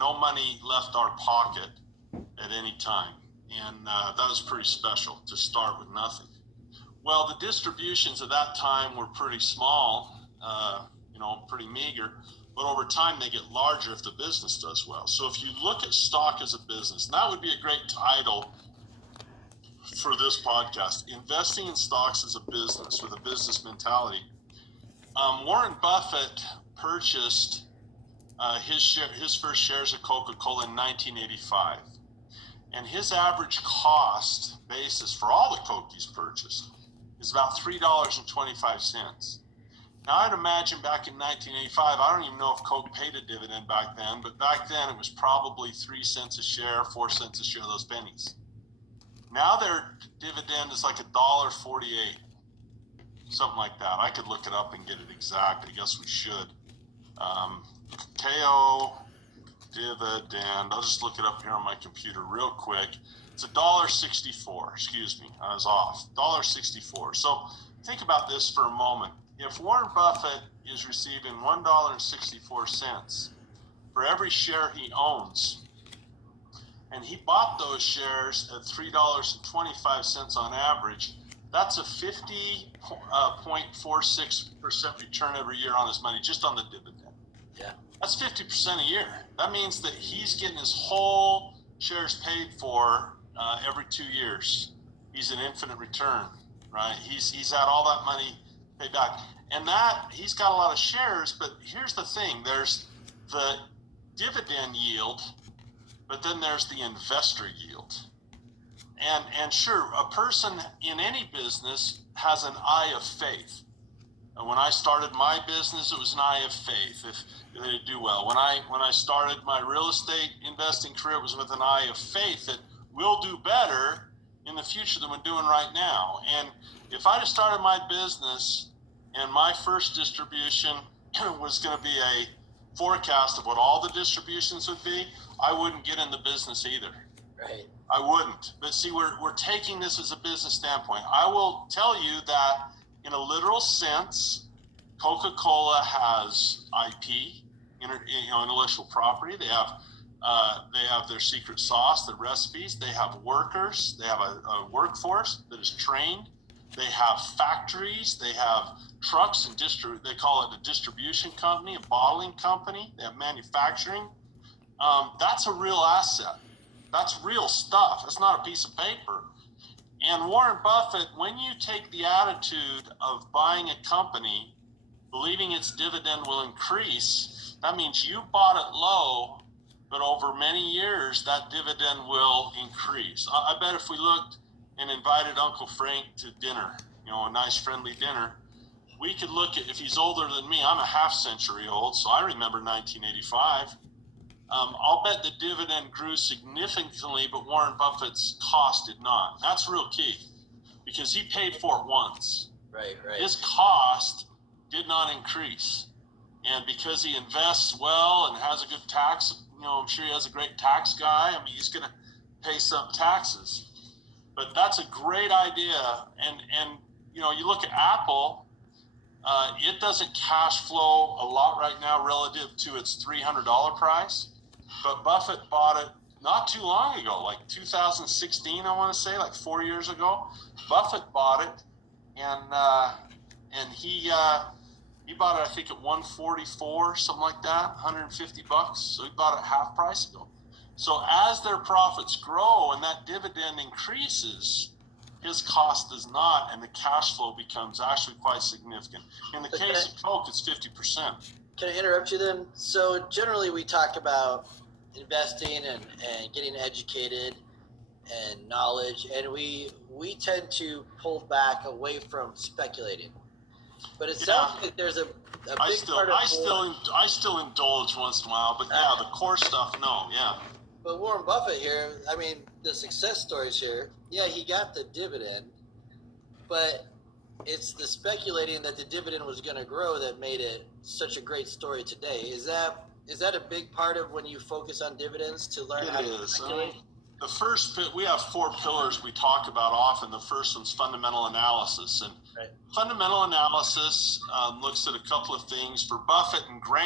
no money left our pocket at any time. And that was pretty special to start with nothing. Well, the distributions at that time were pretty small, pretty meager, but over time they get larger if the business does well. So if you look at stock as a business, and that would be a great title for this podcast, investing in stocks as a business with a business mentality. Warren Buffett purchased his first shares of Coca-Cola in 1985. And his average cost basis for all the Coke he's purchased is about $3.25. Now, I'd imagine back in 1985, I don't even know if Coke paid a dividend back then, but back then it was probably 3 cents a share, 4 cents a share, those pennies. Now their dividend is like $1.48, something like that. I could look it up and get it exact. I guess we should. KO dividend. I'll just look it up here on my computer real quick. It's $1.64. Excuse me, I was off. $1.64. So think about this for a moment. If Warren Buffett is receiving $1.64 for every share he owns, and he bought those shares at $3.25 on average, that's a 50.46% return every year on his money, just on the dividend. Yeah. That's 50% a year. That means that he's getting his whole shares paid for every 2 years. He's an infinite return, right? He's had all that money paid back. And that, he's got a lot of shares, but here's the thing. There's the dividend yield, but then there's the investor yield. And sure, a person in any business has an eye of faith. And when I started my business, it was an eye of faith if they do well. When I started my real estate investing career, it was with an eye of faith that we'll do better in the future than we're doing right now. And if I'd have started my business and my first distribution was going to be a forecast of what all the distributions would be, I wouldn't get in the business either. Right. I wouldn't. But see, we're taking this as a business standpoint. I will tell you that in a literal sense, Coca-Cola has IP, intellectual property. They have their secret sauce, their recipes. They have workers. They have a workforce that is trained. They have factories. They have trucks and they call it a distribution company, a bottling company. They have manufacturing. That's a real asset. That's real stuff. It's not a piece of paper. And Warren Buffett, when you take the attitude of buying a company, believing its dividend will increase, that means you bought it low, but over many years, that dividend will increase. I bet if we looked and invited Uncle Frank to dinner, a nice friendly dinner, we could look at, if he's older than me, I'm a half century old, so I remember 1985. I'll bet the dividend grew significantly, but Warren Buffett's cost did not. That's real key because he paid for it once. Right. His cost did not increase. And because he invests well and has a good tax, I'm sure he has a great tax guy. I mean, he's going to pay some taxes. But that's a great idea. And you look at Apple, it doesn't cash flow a lot right now relative to its $300 price. But Buffett bought it not too long ago, like 2016, I want to say, like 4 years ago. Buffett bought it, and he bought it, I think, at $144, something like that, $150. So he bought it half price ago. So as their profits grow and that dividend increases, his cost does not, and the cash flow becomes actually quite significant. In the case of Coke, it's 50%. Can I interrupt you then? So generally we talk about investing and getting educated and knowledge, and we tend to pull back away from speculating. But it sounds like there's a big part of I still indulge once in a while, but yeah, the core stuff, no, yeah. But Warren Buffett here, I mean, the success stories here, yeah, he got the dividend, but it's the speculating that the dividend was going to grow that made it such a great story today. Is that a big part of when you focus on dividends to learn how to speculate? The first, we have 4 pillars we talk about often. The first one's fundamental analysis. And fundamental analysis looks at a couple of things. For Buffett and Graham,